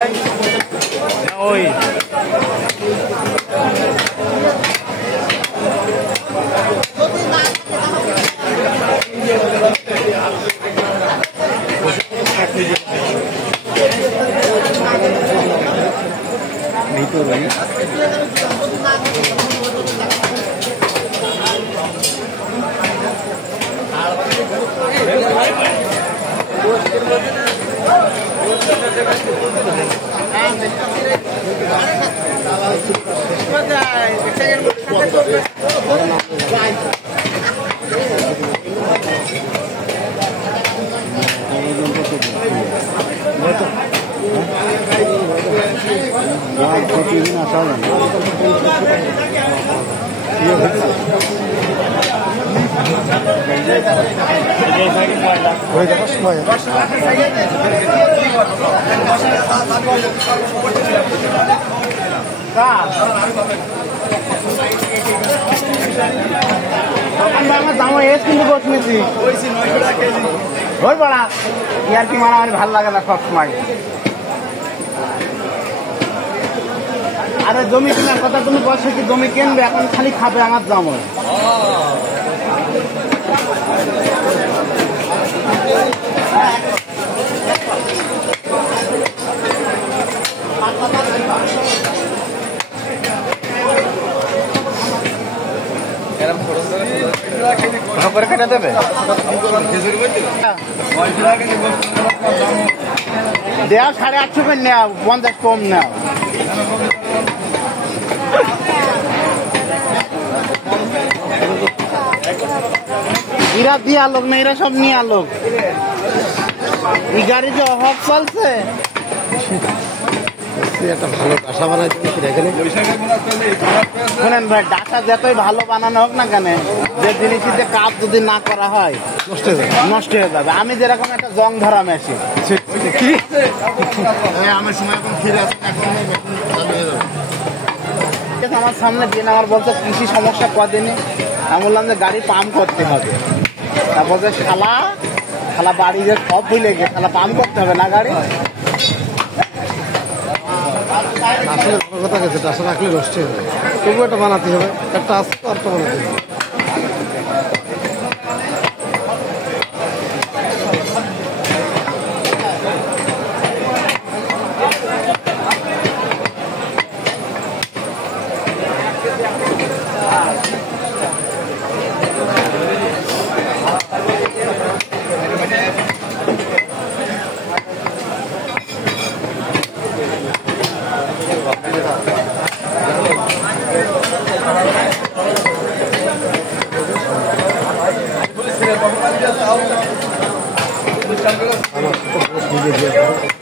Ôi. Mấy tuổi đấy? यार की मारा ভাল লাগে না সব সময় আরে জমি কেনার কথা তুমি বলছো কি জমি কিনবে এখন খালি খাবে আমার জামো করে কেটে দেবে দেওয়া 850 করে নেওয়া 50 কম নেওয়া এরা দিয়া লোক না এরা সব নিয়ে লোক এই গাড়ি যে অভাব চলছে একটা ভালো ডাসা বানাইতে শোনেন ভাই ডাসা যতই ভালো বানানো হোক না কেন যে জিনিসটিতে কাপ যদি না করা হয় নষ্ট হয়ে যাবে আমি যেরকম একটা জং ধরা মেশিন আমার সময় এখন ফিরে আসে আমার সামনে দিন আমার বলতো কৃষি সমস্যা কদিনই আমি বললাম যে গাড়ি পাম্প করতে হবে তারপর যে শালা বাড়ি যে সব ভুলে গিয়ে শালা পাম্প করতে হবে না গাড়ি আসলে ভালো কথা গেছে টাসা রাখলে নষ্ট হবে তবু একটা বানাতে হবে একটা আসতে একটা বানাতে হবে Vamos,